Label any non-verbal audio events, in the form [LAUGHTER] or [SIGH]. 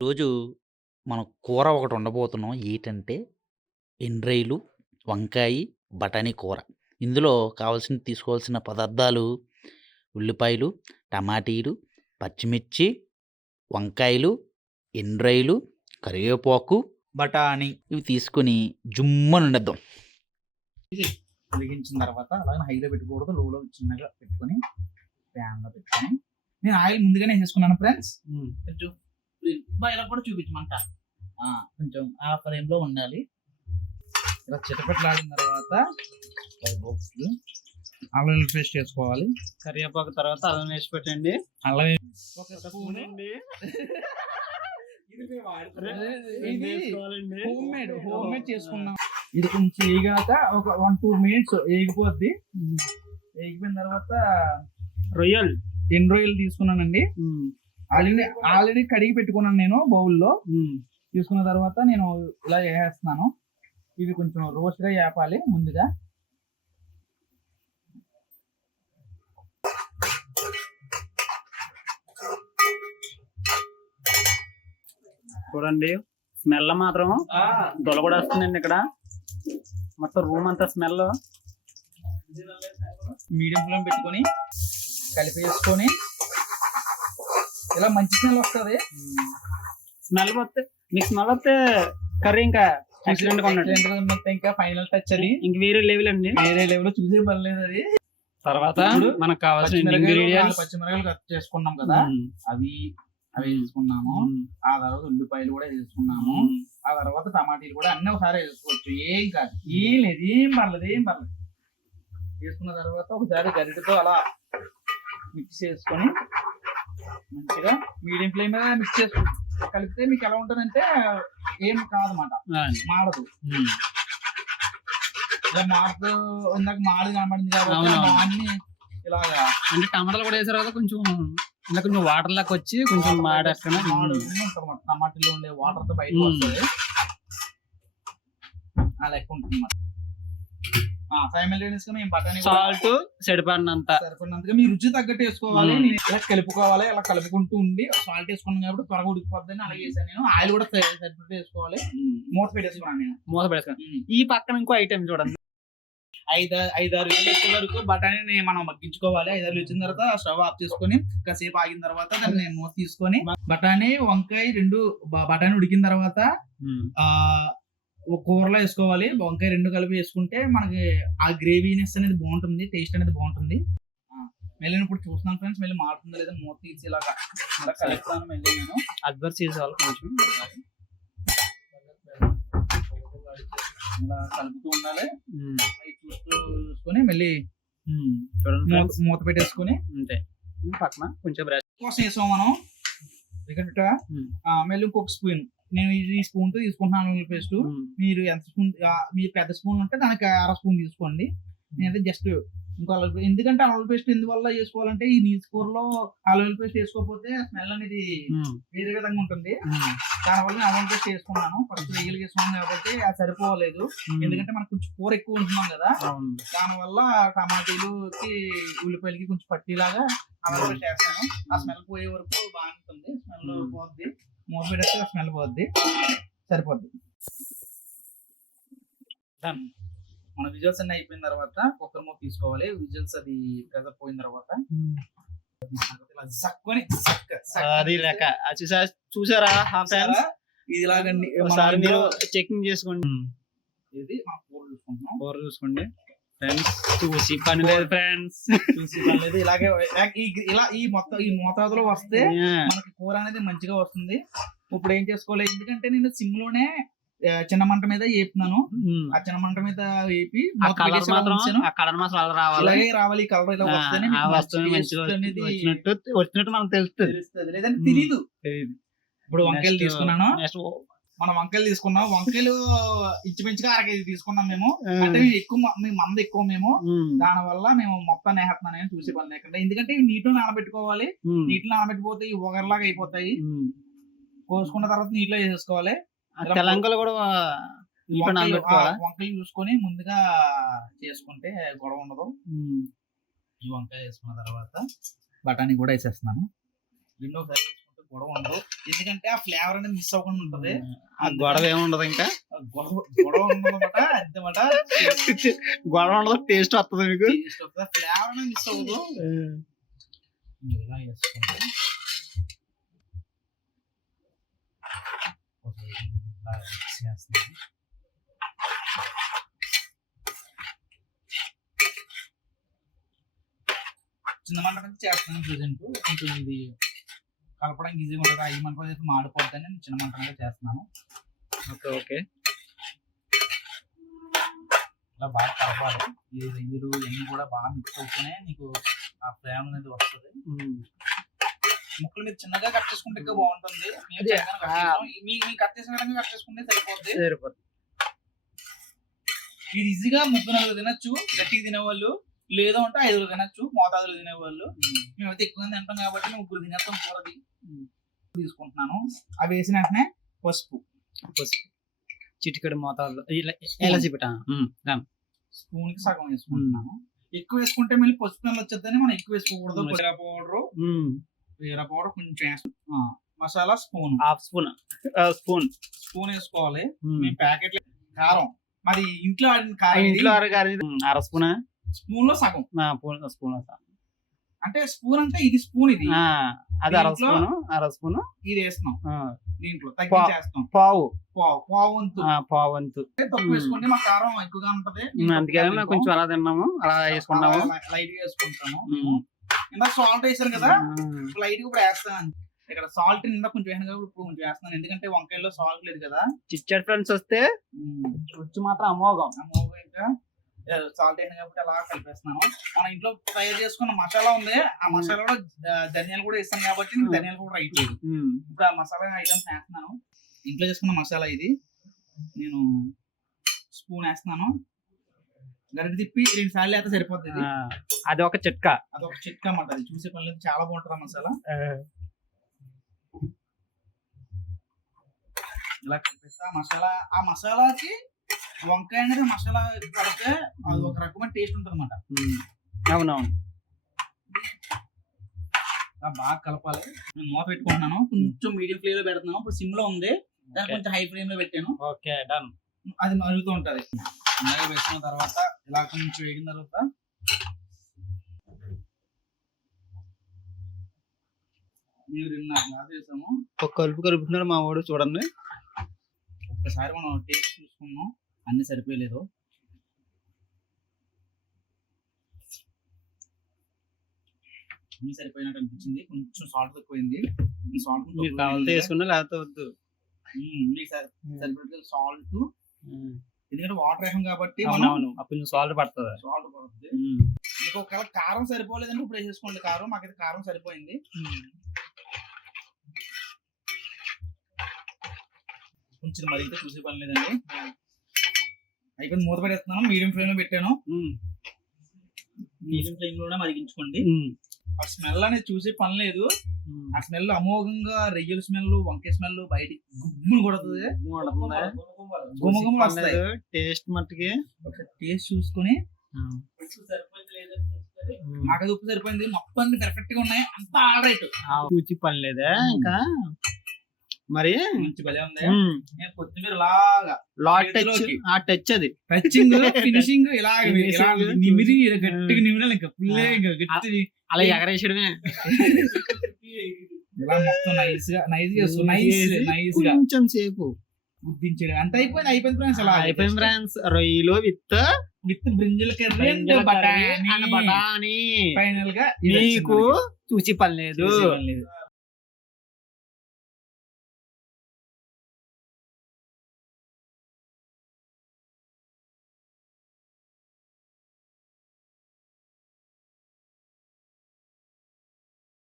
రోజు మనం కూర ఒకటి వండబోతున్నాం. ఏటంటే ఎండ్రాయిలు, వంకాయి, బఠానీ కూర. ఇందులో కావాల్సిన తీసుకోవాల్సిన పదార్థాలు ఉల్లిపాయలు, టమాటీలు, పచ్చిమిర్చి, వంకాయలు, ఎండ్రాయిలు, కరివేపాకు, బఠానీ ఇవి తీసుకొని జుమ్మని వండేద్దాం. వెలిగించిన తర్వాత అలాగే హైలో పెట్టకూడదు. లోలో చిన్నగా పెట్టుకొని ప్యాన్‌లో పెట్టుకొని నేను ఆయిల్ ముందుగానే వేసేసుకున్నాను ఫ్రెండ్స్. ఇలా కూడా చూపించమంట. ఆ! కొంచెం ఆ ఫ్రేమ్‌లో ఉండాలి. ఇలా చిటపటలాడిన తర్వాత అల్లం వెల్లుల్లి పేస్ట్ వేసుకోవాలి. కరివేపాకు తర్వాత అల్లం వేసి పెట్టండి అల్లం ఒక స్పూను అండి ఇది చేసుకున్నాం. కొంచెం ఏగాక ఒక 1, 2 మినిట్స్ ఏగిపోద్ది. ఏగిపోయిన తర్వాత రొయ్యలు ఎన్ని రొయ్యలు తీసుకున్నానండి. ఆల్రెడీ ఆల్రెడీ కడిగి పెట్టుకున్నాను నేను బౌల్‌లో. తీసుకున్న తర్వాత నేను ఇలా ఏసేస్తున్నాను. ఇవి కొంచెం రోస్ట్‌గా ఏపాలి ముందుగా. చూడండి స్మెల్ మాత్రం ఆ! దొల కూడా వస్తుందండి ఇక్కడ మొత్తం రూమ్ అంతా స్మెల్ మీడియం ఫ్లేమ్ పెట్టుకొని కలిపేసుకొని ఇలా మంచి స్మెల్ వస్తది. స్మెల్ వస్తే మీకు స్మెల్ వస్తే కర్రీ ఇంకా ఎక్సలెంట్గా ఉన్నట్టు ఇంకా ఫైనల్ టచ్ అది. ఇంక వేరే లెవెల్ అండి వేరే లెవెల్ చూసే పని లేదు అది. తర్వాత మనకు కావాల్సిన ఇంగ్రీడియంట్స్ పచ్చిమిరపకాయలు కట్ చేసుకున్నాం కదా. అవి అవి వేసుకున్నాము. ఆ తర్వాత ఉల్లిపాయలు కూడా వేసుకున్నాము. ఆ తర్వాత టమాటీలు కూడా అన్ని ఒకసారి వేసుకోవచ్చు. ఏం కాదు. ఏం లేదు. ఏం పర్లేదు. ఏం పర్లేదు. వేసుకున్న తర్వాత ఒకసారి గరిటెతో అలా మిక్స్ చేసుకొని మంచిగా మీడియం ఫ్లేమ్ మీద మిక్స్ చేసుకో కలిపితే మీకు ఎలా ఉంటుందంటే ఏం కాదన్నమాట. మాడదు. ఇలా మాడుతూ ఇందాక మాడి కనబడింది కాబట్టి. దాన్ని ఇలాగా అంటే టమాటాలు కూడా వేసారు కదా కొంచెం ఇలా కొంచెం వాటర్ లాగా వచ్చి కొంచెం మాడేస్తాను. టమాటాలో ఉండే వాటర్తో బయటకు మ్మ్. వస్తుంది ఆ లెక్క ఉంటుంది అన్నమాట సైమల్టేనియస్గా మేము సాల్ట్ సరిపడినంత. సరిపడినంతగా మీ రుచి తగ్గట్టు వేసుకోవాలి మ్మ్. నేను ఇలా కలుపుకోవాలి ఇలా కలుపుకుంటూ ఉండి సాల్ట్ వేసుకున్నాను కాబట్టి త్వరగా ఉడికిపోద్దని అలాగే వేసాను నేను. ఆయిల్ కూడా సరి- సరిపడి వేసుకోవాలి. మూత పెట్టేసుకున్నాను నేను. మూత పడేస్తాను మ్మ్. ఈ పక్కన ఇంకో ఐటెం చూడండి. ఐదు ఐదారు వేలు వచ్చే వరకు బఠానీని మనం మగ్గించుకోవాలి. ఐదారు వచ్చిన తర్వాత స్టవ్ ఆఫ్ చేసుకొని కాసేపు ఆగిన తర్వాత దాన్ని మూత తీసుకొని బఠానీ వంకాయ రెండు బ- బఠానీ ఉడికిన తర్వాత కూరలో వేసుకోవాలి వంకాయ రెండు కలిపి వేసుకుంటే మనకి ఆ గ్రేవీనెస్ అనేది బాగుంటుంది టేస్ట్ అనేది బాగుంటుంది. నేను ఇప్పుడు చూస్తున్నాను ఫ్రెండ్స్ మళ్ళీ మారుతుందా లేదా మూత తీసి ఇలా కలుపుతాను మళ్ళీ నేను. అడ్వర్స్ చేసేవాళ్ళు కొంచెం. ఇలా కలుపుతూ ఉండాలి. అవి చూస్తూ చూసుకొని మళ్ళీ. చూడండి మూత పెట్టేసుకొని. అంతే. పక్కన కొంచెం బ్రష్ కోసం వేసాం మనం. ఇక్కడ. మళ్ళీ ఇంకొక స్పూన్. నేను ఈ- స్పూన్తో తీసుకుంటున్నాను పేస్ట్ మీరు ఎంత స్పూన్ మీరు పెద్ద స్పూన్ ఉంటే దానికి అర స్పూన్ తీసుకోండి. నేనైతే జస్ట్ ఇంకో ఎందుకంటే అల్లం పేస్ట్ ఎందువల్ల వేసుకోవాలంటే ఈ నీచు కూరలో అల్లం పేస్ట్ వేసుకోకపోతే స్మెల్ అనేది వేరే విధంగా ఉంటుంది. దానివల్ల నేను అల్లం పేస్ట్ వేసుకున్నాను. ఫస్ట్ వెయ్యి వేసుకున్నాను కాబట్టి అది సరిపోలేదు ఎందుకంటే మనకు కొంచెం కూర ఎక్కువ ఉంటున్నాం కదా. దానివల్ల టమాటీలుకి ఉల్లిపాయలకి కొంచెం పట్టిలాగా అల్లం పేస్ట్ వేస్తాను. ఆ స్మెల్ పోయే వరకు బాగుంటుంది. స్మెల్. పోద్ది. మూత పెడితే స్మెల్ పోద్ది. సరిపోద్ది. Done. మన విజువల్స్ అన్ని అయిపోయిన తర్వాత కుక్కర్ మూత తీసుకోవాలి. విజువల్స్ అది ప్రెజర్ పోయిన తర్వాత. అది లెక్క. అది చూసా చూసారా హాఫ్ చూసారా? ఇది ఇలాగండి మీరు చెకింగ్ చేసుకోండి. ఇది కూర చూసుకుంటున్నాం. కూర చూసుకోండి. ఫ్రెండ్స్ చూసి పని లేదు ఫ్రెండ్స్ చూసి పర్లేదు ఇలాగే ఈ- ఇలా ఈ మొత్తం ఈ మోతాదులో వస్తే మనకి కూర అనేది మంచిగా వస్తుంది. ఇప్పుడు ఏం చేసుకోవాలి? ఎందుకంటే నేను సిమ్లోనే చిన్న మంట మీద వేపుతున్నాను ఆ చిన్న మంట మీద వేపి మూత కలర్ మాత్రం రావాలి. ఇలాగే రావాలి కలర్ ఇలా వచ్చినట్టు మనకు తెలుస్తుంది. లేదంటే తెలీదు. ఇప్పుడు వంకాయలు తీసుకున్నాను. మనం వంకాయలు తీసుకున్నాం. వంకాయలు ఇంచుమించుగా అర కేజీ తీసుకున్నాం మేము. అంటే ఎక్కువ మ- మంద ఎక్కువ మేము. దాని వల్ల మేము మొత్తం నేస్తున్నాను నేను చూసే పని లేకుండా ఎందుకంటే నీటిలో నానబెట్టుకోవాలి. నీటిలో నానబెట్టిపోతే ఈ ఒగర్లాగా అయిపోతాయి. కోసుకున్న తర్వాత నీటిలో వేసేసుకోవాలి. ఆ తెలంగాణలో కూడా వంకాయలు- చూసుకొని ముందుగా చేసుకుంటే గొడవ ఉండదు. ఈ వంకాయ వేసుకున్న తర్వాత బఠానీ కూడా వేసేస్తున్నాను. రెండు ఒకసారి వేసుకుంటూ గొడవ ఉండదు. ఎందుకంటే ఆ ఫ్లేవర్ అనేది మిస్ అవ్వకుండా ఉంటది. ఆ గొడవ ఏముండదు ఇంకా? గొడవ గొడవ ఉండదన్నమాట. అంతమాట. గొడవ ఉండదు టేస్ట్ వస్తుంది మీకు? ఫ్లేవర్ అనేది మిస్ అవ్వదు. ఇలా వేసుకోండి చేస్తున్నాను. చిన్న మంట చేస్తున్నాను ప్రజెంట్. కొంచెం ఇది కలపడానికి ఈజీగా ఉంటుంది. ఐదు మంట అయితే మాడిపోద్దని నేను చిన్న మంట మీద చేస్తున్నాను. Okay okay. ఇలా బాగా కలపాలి. ఈ రైలు ఇవన్నీ కూడా బాగా మిక్స్ అవుతూనే నీకు ఆ ఫ్లేమ్ అనేది వస్తుంది. ముక్కలు మీరు చిన్నగా కట్ చేసుకుంటే ఇంకా బాగుంటుంది. మీరు మీ మీ కట్ చేసిన విధంగా కట్ చేసుకుంటే సరిపోద్ది. సరిపోతుంది ఇది ఈజీగా ముగ్గురు నలుగురు తినొచ్చు గట్టిగా తినేవాళ్ళు లేదో అంటే ఐదుగురు తినొచ్చు మోతాదులు తినేవాళ్ళు. మేమైతే ఎక్కువ తింటాం కాబట్టి ముగ్గురు తినేస్తాం కూరది. తీసుకుంటున్నాను. అవి వేసిన వెంటనే పసుపు. పసుపు. చిటికెడు మోతాదులో. ఇలా ఎలా చూపెట్టా? స్పూన్కి సగం వేసుకుంటున్నాను. ఎక్కువ వేసుకుంటే మళ్ళీ పసుపు నెల వచ్చేద్దని మనం ఎక్కువ వేసుకోకూడదు. జీరా పౌడర్. జీరా పౌడర్ కొంచెం masala spoon. Half spoon. Spoon. Spoon వేసుకోవాలి. మీ ప్యాకెట్ కారం. మరి ఇంట్లో ఆడిన కారం ఇంట్లో అర స్పూన్? స్పూన్లో సగం. స్పూన్ అంటే స్పూన్ అంటే ఇది స్పూన్ ఇది. అది అర స్పూన్ అర స్పూన్. ఇది వేస్తున్నాం దీంట్లో తగ్గించేస్తాం. పావు. పావు పావు వంతు. ఆ, పావు వంతు. తక్కువ. వేసుకుంటే మా కారం ఎక్కువగా ఉంటది. అందుకని మేము కొంచెం అలా తిన్నాము అలా వేసుకున్నాము లైట్ వేసుకుంటాము. ఇందాక సాల్ట్ వేసాను కదా. లైట్ ఇప్పుడు వేస్తాను ఇక్కడ సాల్ట్ ఇందాక కొంచెం వేసాను కాబట్టి ఇప్పుడు కొంచెం వేస్తున్నాను. ఎందుకంటే వంకాయలో సాల్ట్ లేదు కదా. చిచ్చర్ ఫ్రెండ్స్ వస్తే రుచి మాత్రం అమోఘం ఇంకా. సాల్ట్ వేసాను కాబట్టి అలా కలిపేస్తున్నాను మన ఇంట్లో తయారు చేసుకున్న మసాలా ఉంది. ఆ మసాలాలో ద- ధనియాలు కూడా వేస్తాను కాబట్టి నేను ధనియాలు కూడా రైట్ లేదు. ఉమ్. ఇప్పుడు ఆ మసాలా ఐటమ్స్ వేస్తున్నాను. ఇంట్లో చేసుకున్న మసాలా ఇది. నేను స్పూన్ వేస్తున్నాను. గరిటె తిప్పి రెండు సార్లు అయితే సరిపోతుంది అది ఒక చిట్కా. అదొక చిట్కా అన్నమాట. అది చూసే పని లేదు. చాలా బాగుంటుంది ఆ మసాలా. ఇలా కలిపిస్తే. ఆ మసాలా ఆ మసాలాకి వంకాయ అనేది మసాలా పడితే అది ఒక రకమైన టేస్ట్ ఉంటుంది అనమాట. అవునవును. బాగా కలపాలి. నేను మూత పెట్టుకుంటున్నాను. కొంచెం మీడియం ఫ్లేమ్లో పెడుతున్నాను. ఇప్పుడు సిమ్లో ఉంది. దాన్ని Okay. కొంచెం హై ఫ్లేమ్లో పెట్టాను. ఓకే డన్ అది మరుగుతూ ఉంటది. అలాగే వేసిన తర్వాత ఇలా కొంచెం వేగిన తర్వాత మేము రెండున్నర గ్లాస్ వేసాము. ఒక కలుపు కలుపుతున్నారు మా వాడు చూడండి. ఒక్కసారి మనం టేస్ట్ చూసుకున్నాం అన్ని సరిపోయలేదు. అన్ని సరిపోయినట్టు అనిపించింది. కొంచెం సాల్ట్ తక్కువైంది. సాల్ట్ మీరు కావాలంటే వేసుకున్నా లేకపోతే వద్దు. మీకు సాల్ట్ ఎందుకంటే వాటర్ వేసాం కాబట్టి అవునవును. అప్పుడు సాల్ట్ పడుతుంది. సాల్ట్ పడుతుంది. మీకు ఒకవేళ కారం సరిపోలేదంటే ఇప్పుడు వేసేసుకోండి. కారం మాకైతే కారం సరిపోయింది. కొంచెం మరింత చూసే పని లేదండి. అయిపోయింది. మూత పెట్టేస్తున్నాను. మీడియం ఫ్లేమ్లో పెట్టాను మీడియం ఫ్లేమ్లోనే మరిగించుకోండి ఆ స్మెల్ అనేది చూసే పని లేదు. ఆ స్మెల్ అమోఘంగా రొయ్యల స్మెల్ వంకాయ స్మెల్ బయటికి గుమ్ములు కొడుతుంది. గుమగుమలు వస్తాయి. టేస్ట్ మట్టుకి. టేస్ట్ చూసుకొని నాకు అది ఉప్పు సరిపోయింది. మొత్తం అన్ని పర్ఫెక్ట్గా ఉన్నాయి. అంత ఆల్రైట్ చూచి పని లేదా? ఇంకా? మరి కొత్తిమీర లాగా టచ్. ఆ టచ్ అది. టచింగ్ ఫినిషింగ్ ఇలా ఇలా Finishing. నిమిరి ఇలా గట్టిగా నిమిరాలి ఇంకా. ఫుల్ ఇంకా గట్టి అలా ఎగరేసడమే [LAUGHS] ఇలా మొత్తం నైస్గా నైస్గా నైస్ నైస్గా. కొంచెం సేపు. గుర్తించడం అంత అయిపోయింది అయిపోయింది ఫ్రెండ్స్ అలా. అయిపోయింది ఫ్రెండ్స్ రొయ్యలు విత్ విత్ బ్రింజల్ కర్రీ బటానీ ఫైనల్గా చూచి పని లేదు.